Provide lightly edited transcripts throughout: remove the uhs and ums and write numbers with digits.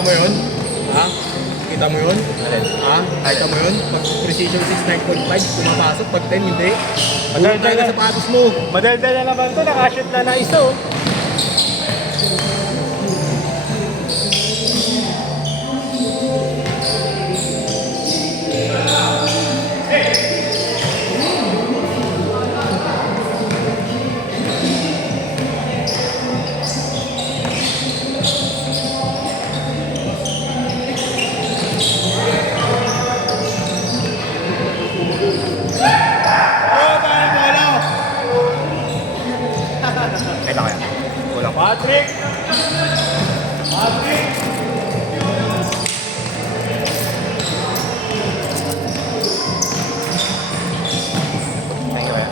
Kita mo yun? Ha? Kita mo yun? Alin? Ha? Kita mo yun? Pag precision 6.9.5, pumapasok. Pag 10, hindi. Madaldal Madaldal na. na sapatos mo. Madaldal na naman to, nakashoot na na isa oh. Oh, tayo bola! Kaya kaya. Kulang. Patrick! Patrick! Thank you kaya.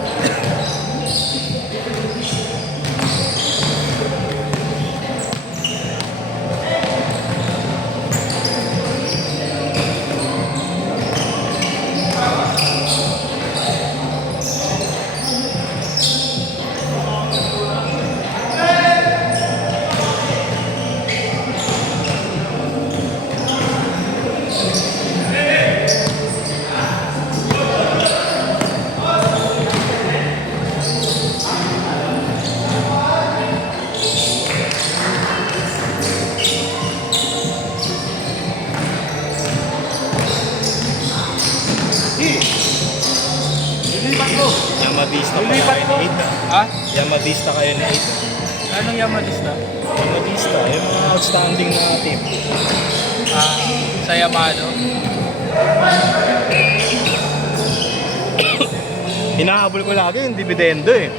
Lilipat mo! Yamadista pa Lilipat kayo mo! ni 8. Ha? Yamadista kayo ni 8. Anong Yamadista? Yamadista, yung mga outstanding na team. Sa Yamado. Hinahabol ko lagi yung dividendo eh.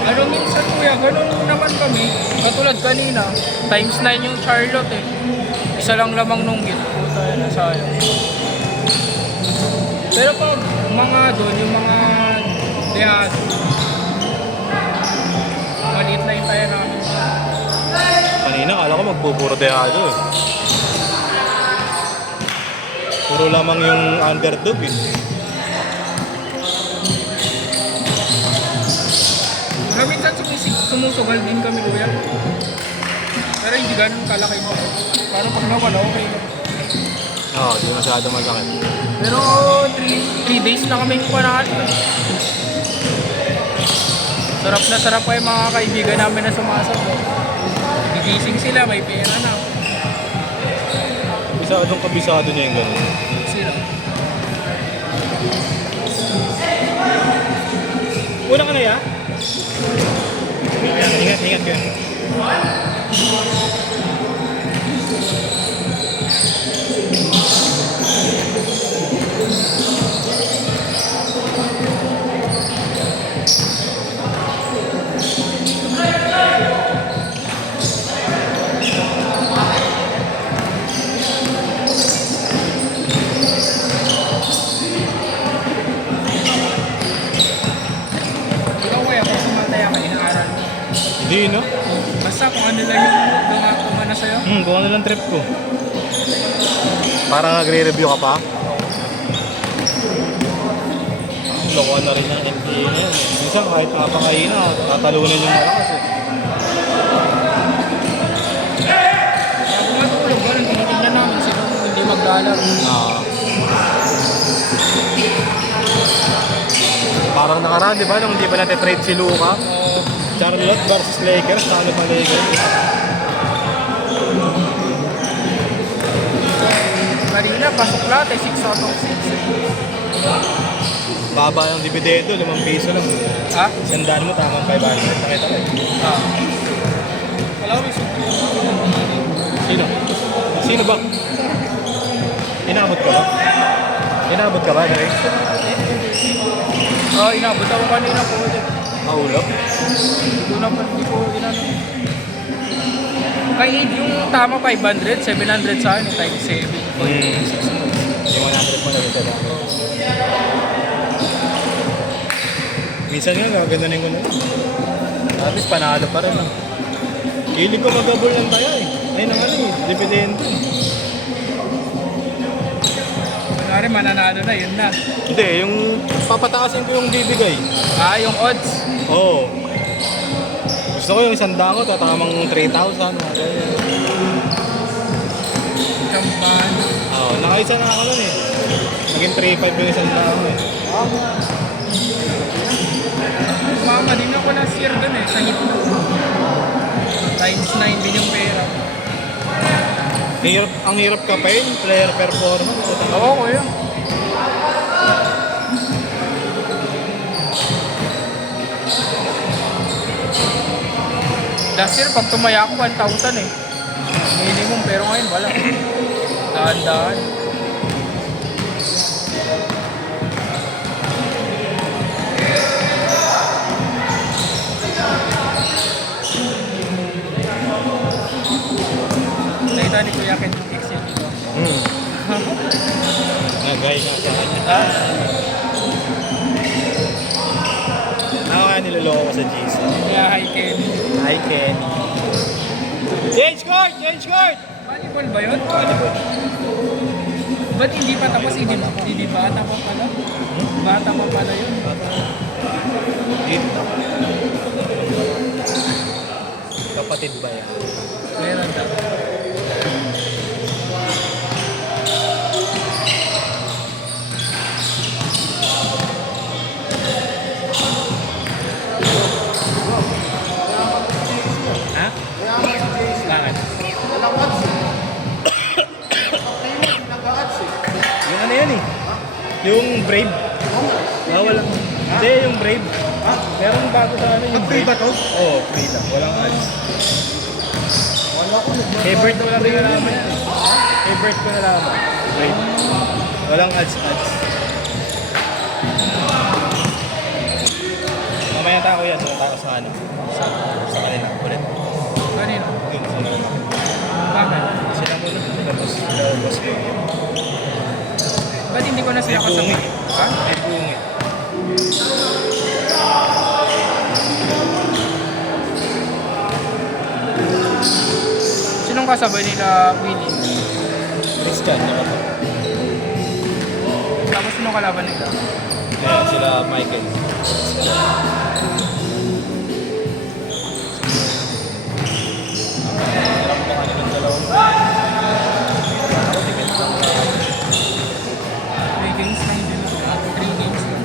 Ano minsan kuya, ganun naman kami. Katulad kanina, times 9 yung Charlotte eh. Isa lang lamang nung git. Puta yun, sayang. Pero pag mga doon, yung mga deado, maliit na yung tayo namin. Kanina, kala ko magpupuro deado eh. Puro lamang yung underdog eh. Pero minsan sumusugal din kami kuya. Pero hindi ganun kalaki mo. Parang pag nawala, okay lang. Oo, di masyado malaki. Pero 3 days na kaming panalo. Sarap na sarap pa yung mga kaibigan namin na sumasabot. Gigising sila, may pera na. Kabisado niya yung gano'n. Sila. Una ka na ya? Ingat ka. Ikaw kaya kung sumataya ka, inaaral mo. Hindi no? Basta kung ano lang yung kung ano sa'yo. Kung ano lang trip ko. Parang nagre-review ka pa? Lokohan na rin ang NBA na yan. Minsan kahit napakain na, tatalunan yung malakas eh. Kaya kung matulog, ganun, tinitignan namin sila kung hindi maglalaro. Parang nakaraan, di ba? Nung hindi pa natin-trade si Luka. Charlotte versus Lakers, talo pa Lakers. Kanina, pasok lahat eh, 6 out of 6 eh. Baba ng dividendo, 5 piso lang. Ha? Sandaan mo, tamang 500. Nakita ko eh. Wala ko may suko. Sino? Sino ba? Inabot ka ba? Inabot ka ba, Dre? Inabot ako kanina po. Mahulog? Hindi ko inano. Kay Id yung tama 500, 700 sa akin, times 7. Yung 100 mo na dito lang. Minsan nga, gaganda ko na. At least panalo pa rin. Hilig ko mag-double ng taya eh. Ay naman eh, dividendo. Kunwari mananalo na, yun na. Hindi, yung papataasin ko yung bibigay. Yung odds. Oo. Gusto ko yung 100 ko, tatamang 3,000. isang ban. Oo, nakaisa na ako nun eh. Naging 3-5 yung isang tao eh. Mama, din ako last year dun eh, sa Hitlo. Times 9 din yung pera. Ang hirap kapain, player performance. Oo, kuya. Last year, pag tumaya ako, 1,000 eh. Minimum, pero ngayon wala. Dahan-dahan. Nakita ni Kuya Ken yung Excel dito. Nagay nga sa kanya. Ako kaya niloloko ko sa GC. Kaya hi Ken. Hi, Kenny. Change court! Change court! Volleyball ba yun? Volleyball. Ba't hindi pa tapos? Hindi bata pa pala? Bata pa pala yun. Dito. Kapatid ba yan? Meron daw. Ha? Bakit? Yung ano yan eh? Yung Brave. Wala. Hindi, yung Brave. Meron bago sa ano yung Brave ba to? Oo, free lang. Walang ads. Favorite ko lang rin nalaman yan. Favorite ko nalaman. Brave. Walang ads. Mamaya tako yan. Tako sa ano. Sa kanila. Ulit. Kanino? Yung sa kanila. Bakit? Sila muna. Tapos boss ko. Ba't hindi ko na sila May bungi. kasama? Ha? May bungi. Sinong kasabay nila Willie? Christian, naka to. Tapos sinong kalaban nila? Kaya sila Michael. Alam ko kanilang dalawang. Ako tingin lang. 3 games lang din. 3 games lang.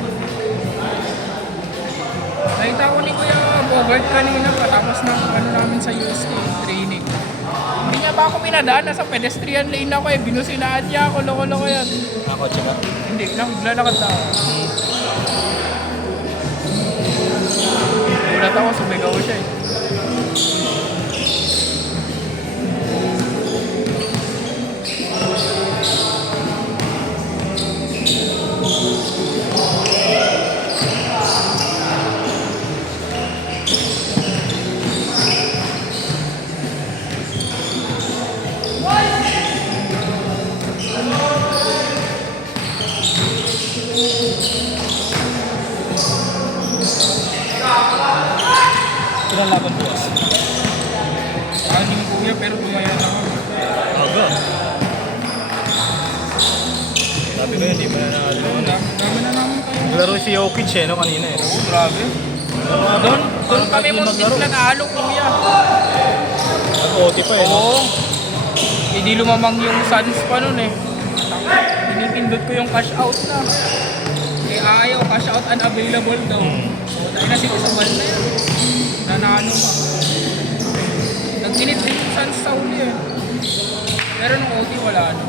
Nakita ko ni Kuya Bogart kanina patapos ng ano namin sa UST training. Hindi niya ba ako pinadaan? Nasa pedestrian lane ako eh. Binusinaan niya ako. Loko-loko yan. Ako, tsaka. Hindi, naglalakad na ako. Ulat ako, sumigaw siya eh. Silang laban bukas. Aking kuya pero tumaya na ako. Aga. Sabi ko yun, di ba na nakalo? Dami na naman kayo. Naglaro si Jokic eh, no, kanina eh. Oo, grabe. Doon kami muntik na talo, kuya. Nag-OT pa eh, no? Oo. Hindi lumamang yung Suns pa nun eh. Pinipindot ko yung cash out na. Eh ayaw, cash out unavailable daw. So dahil na sila sa ball na yun. Nanano pa. Nag-init din yung Suns sa uli eh. Pero nung OT wala ano.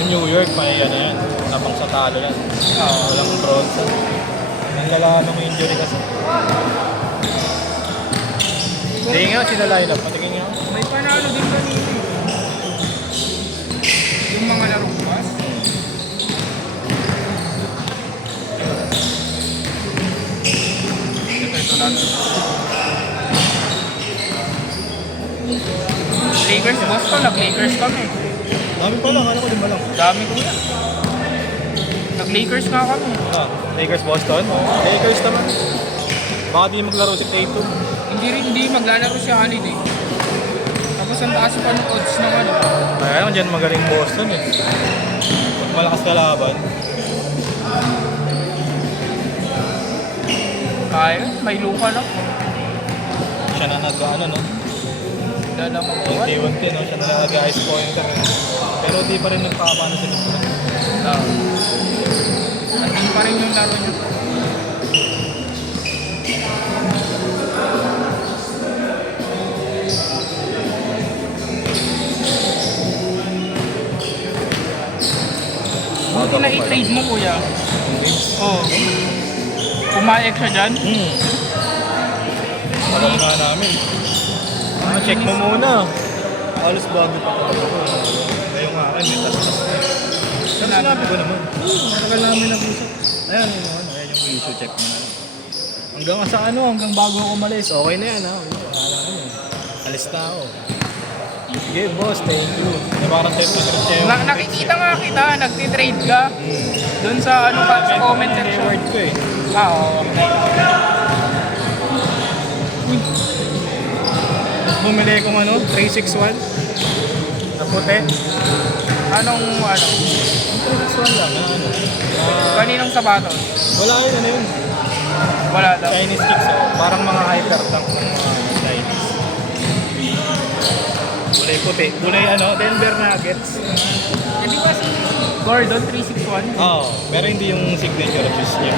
Yung New York, may ano yan. Napang sa talo yan. Walang bronze. Ang lalamang injury kasi. Hindi nga, sila line up. Patingin nga. May panalo din kanina eh. Yung mga larong pass. Ito natin. Lakers, Boston, nag-Lakers kami. Dami pa lang, ano ko din ba lang? Dami ko yan. Nag-Lakers nga kami. Lakers Boston? Lakers naman. Baka di maglaro si Tatum. Hindi maglalaro siya holiday. Tapos ang taas pa ng odds ng ano. Kaya lang dyan magaling Boston eh. Pag malakas na laban, Kaya, may luka na. siya na nag-ano no? Wala namang gawa. Unti-unti no? Siya na nag-ice pointer eh. Pero di pa rin nagpapano sa Lebron. Andun pa rin yung laro niya. Buti na i-trade mo, kuya. Oo. Pumayag siya dyan. Alam nga namin. Check mo muna. Alos bago pa talaga ko. Ngayong akin, may tas-tas na. Pero sinabi ko naman. Matagal namin nag-usap. Ayan yung issue, check mo na. Hanggang bago ako umalis. Okay na yan ha. Wala na ako. Alis na ako. Sige boss, thank you. Parang temperature siya. Nakikita nga kita, nagtitrade ka. Doon sa ano ka, sa comment section. Word ko eh. Oo. Bumili kong 361 na puti. Anong ano? 361 lang na Kaninong sapatos? wala yun. Wala daw. Chinese kicks parang mga hyper tank ng mga Chinese. Kulay puti. Kulay Denver Nuggets. Hindi ba si Gordon 361? Oo, pero hindi yung signature shoes niya.